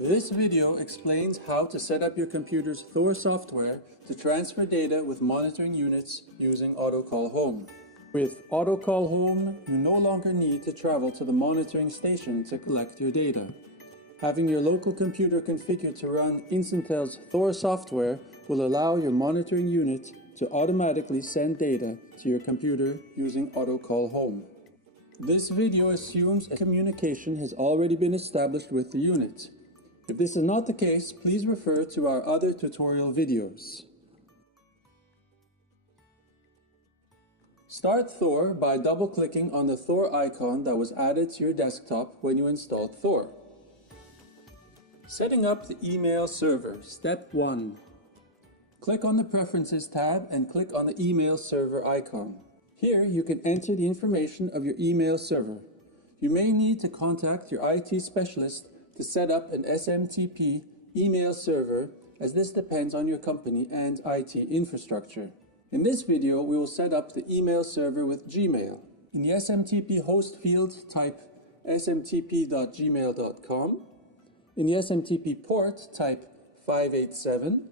This video explains how to set up your computer's THOR software to transfer data with monitoring units using AutoCall Home. With AutoCall Home, you no longer need to travel to the monitoring station to collect your data. Having your local computer configured to run Instantel's THOR software will allow your monitoring unit to automatically send data to your computer using AutoCall Home. This video assumes a communication has already been established with the unit. If this is not the case, please refer to our other tutorial videos. Start THOR by double-clicking on the THOR icon that was added to your desktop when you installed THOR. Setting up the email server, Step 1. Click on the Preferences tab and click on the email server icon. Here you can enter the information of your email server. You may need to contact your IT specialist to set up an SMTP email server, as this depends on your company and IT infrastructure. In this video, we will set up the email server with Gmail. In the SMTP host field, type smtp.gmail.com. In the SMTP port, type 587.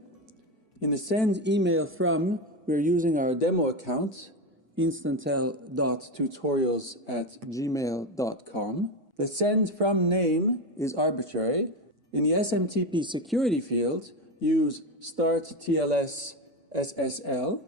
In the send email from, we are using our demo account, instantel.tutorials@gmail.com. The send from name is arbitrary. In the SMTP security field, use start TLS SSL.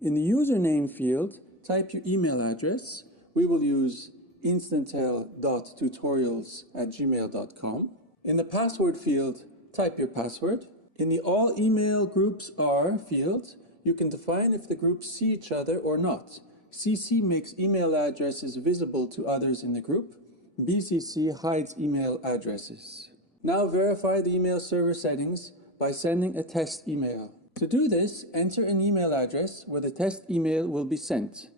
In the username field, type your email address. We will use instantel.tutorials@gmail.com. In the password field, type your password. In the all email groups are field, you can define if the groups see each other or not. CC makes email addresses visible to others in the group. BCC hides email addresses. Now verify the email server settings by sending a test email. To do this, enter an email address where the test email will be sent.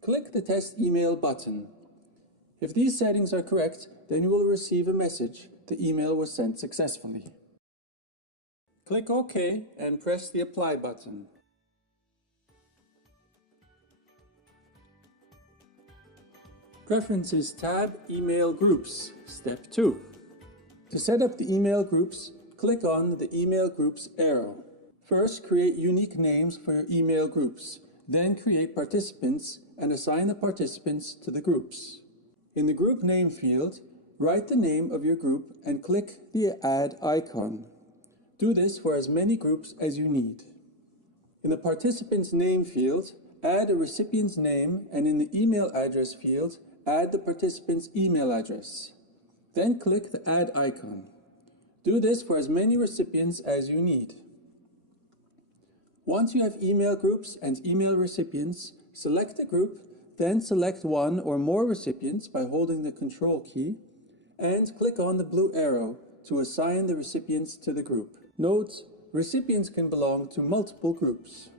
Click the test email button. If these settings are correct, then you will receive a message: the email was sent successfully. Click OK and press the apply button. Preferences tab, Email Groups, Step 2. To set up the email groups, click on the Email Groups arrow. First, create unique names for your email groups. Then create participants and assign the participants to the groups. In the Group Name field, write the name of your group and click the Add icon. Do this for as many groups as you need. In the Participants Name field, add a recipient's name, and in the Email Address field, add the participant's email address. Then click the Add icon. Do this for as many recipients as you need. Once you have email groups and email recipients, select a group, then select one or more recipients by holding the Control key, and click on the blue arrow to assign the recipients to the group. Note, recipients can belong to multiple groups.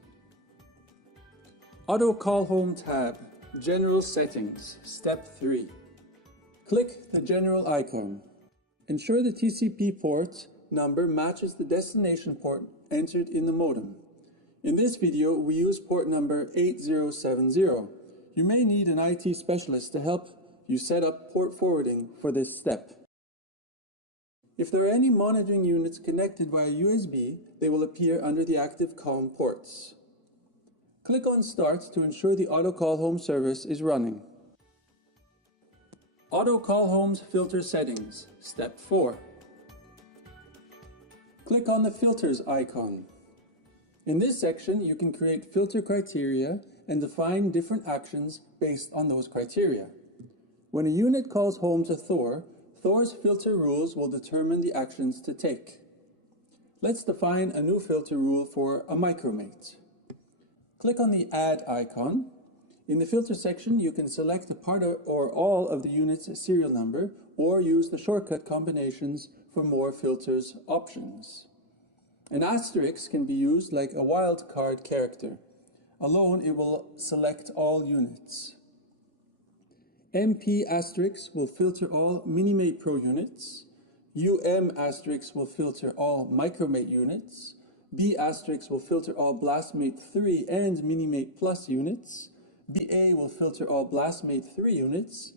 AutoCall Home tab, General Settings, Step 3. Click the General icon. Ensure the TCP port number matches the destination port entered in the modem. In this video, we use port number 8070. You may need an IT specialist to help you set up port forwarding for this step. If there are any monitoring units connected via USB, they will appear under the active COM ports. Click on Start to ensure the AutoCall Home service is running. AutoCall Home's filter settings, Step 4. Click on the Filters icon. In this section, you can create filter criteria and define different actions based on those criteria. When a unit calls home to THOR, THOR's filter rules will determine the actions to take. Let's define a new filter rule for a micromate. Click on the Add icon. In the filter section, you can select a part or all of the unit's serial number or use the shortcut combinations for more filters options. An asterisk can be used like a wildcard character. Alone, it will select all units. MP asterisk will filter all Minimate Pro units. UM asterisk will filter all Micromate units. B asterisk will filter all Blastmate 3 and Minimate Plus units. BA will filter all Blastmate 3 units.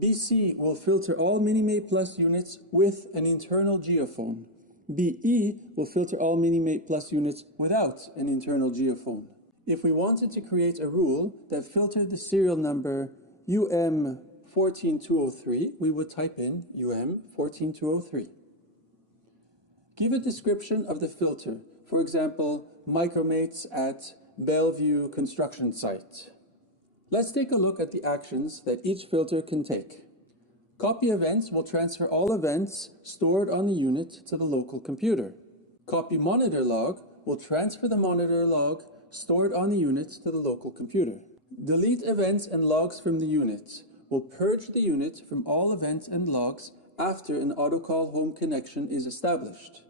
BC will filter all Minimate Plus units with an internal geophone. BE will filter all Minimate Plus units without an internal geophone. If we wanted to create a rule that filtered the serial number UM14203, we would type in UM14203. Give a description of the filter, for example, micromates at Bellevue construction site. Let's take a look at the actions that each filter can take. Copy events will transfer all events stored on the unit to the local computer. Copy monitor log will transfer the monitor log stored on the unit to the local computer. Delete events and logs from the unit will purge the unit from all events and logs after an AutoCall home connection is established.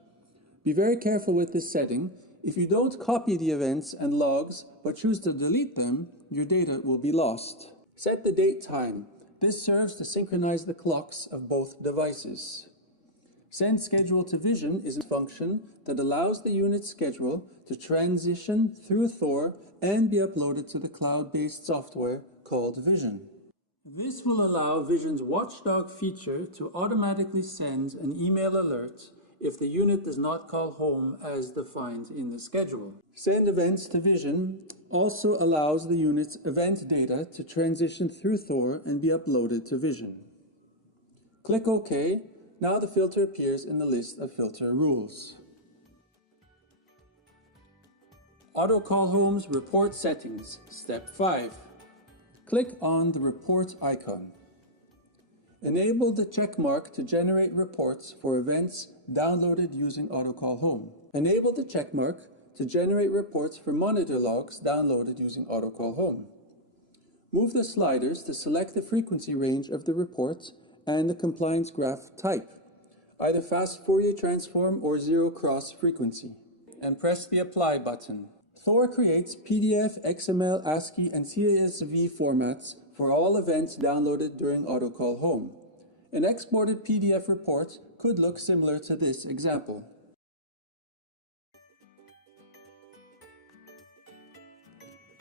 Be very careful with this setting. If you don't copy the events and logs but choose to delete them, your data will be lost. Set the date time. This serves to synchronize the clocks of both devices. Send schedule to Vision is a function that allows the unit schedule to transition through THOR and be uploaded to the cloud-based software called Vision. This will allow Vision's watchdog feature to automatically send an email alert if the unit does not call home as defined in the schedule. Send events to Vision also allows the unit's event data to transition through THOR and be uploaded to Vision. Click OK. Now the filter appears in the list of filter rules. AutoCall Home's report settings. Step 5. Click on the report icon. Enable the check mark to generate reports for events downloaded using AutoCall Home. Enable the check mark to generate reports for monitor logs downloaded using AutoCall Home. Move the sliders to select the frequency range of the report and the compliance graph type, either fast Fourier transform or zero cross frequency, and press the Apply button. THOR creates PDF, XML, ASCII, and CSV formats for all events downloaded during AutoCall Home. An exported PDF report could look similar to this example.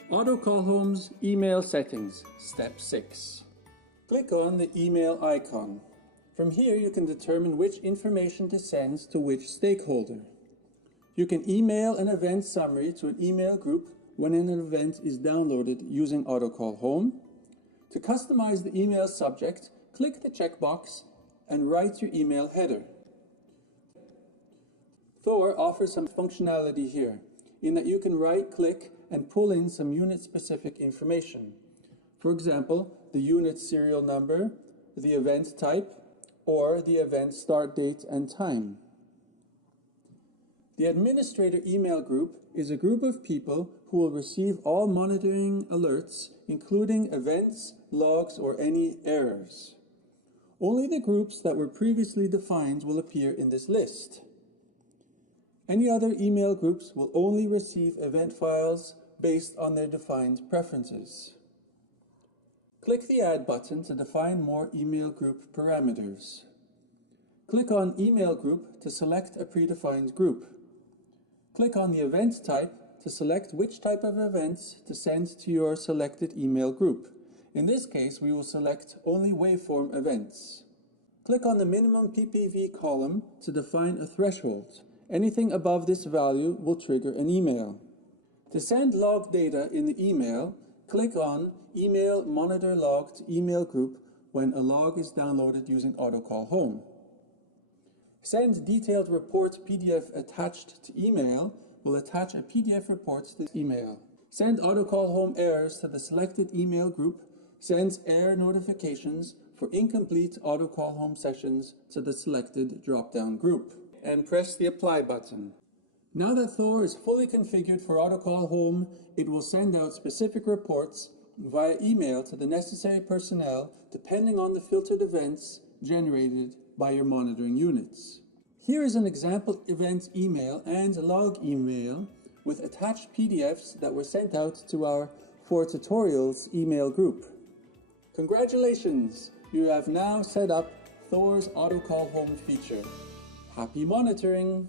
AutoCall Home's email settings. Step 6. Click on the email icon. From here you can determine which information to send to which stakeholder. You can email an event summary to an email group when an event is downloaded using AutoCall Home. To customize the email subject, click the checkbox and write your email header. THOR offers some functionality here, in that you can right-click and pull in some unit-specific information. For example, the unit serial number, the event type, or the event start date and time. The administrator email group is a group of people who will receive all monitoring alerts, including events, logs, or any errors. Only the groups that were previously defined will appear in this list. Any other email groups will only receive event files based on their defined preferences. Click the Add button to define more email group parameters. Click on Email Group to select a predefined group. Click on the event type to select which type of events to send to your selected email group. In this case, we will select only waveform events. Click on the minimum PPV column to define a threshold. Anything above this value will trigger an email. To send log data in the email, click on Email Monitor Log to Email Group when a log is downloaded using AutoCall Home. Send Detailed Report PDF attached to email will attach a PDF report to the email. Send AutoCall Home errors to the selected email group sends error notifications for incomplete AutoCall Home sessions to the selected drop-down group. And press the Apply button. Now that THOR is fully configured for AutoCall Home, it will send out specific reports via email to the necessary personnel depending on the filtered events generated by your monitoring units. Here is an example event email and log email with attached PDFs that were sent out to our For Tutorials email group. Congratulations! You have now set up THOR's AutoCall Home feature. Happy monitoring!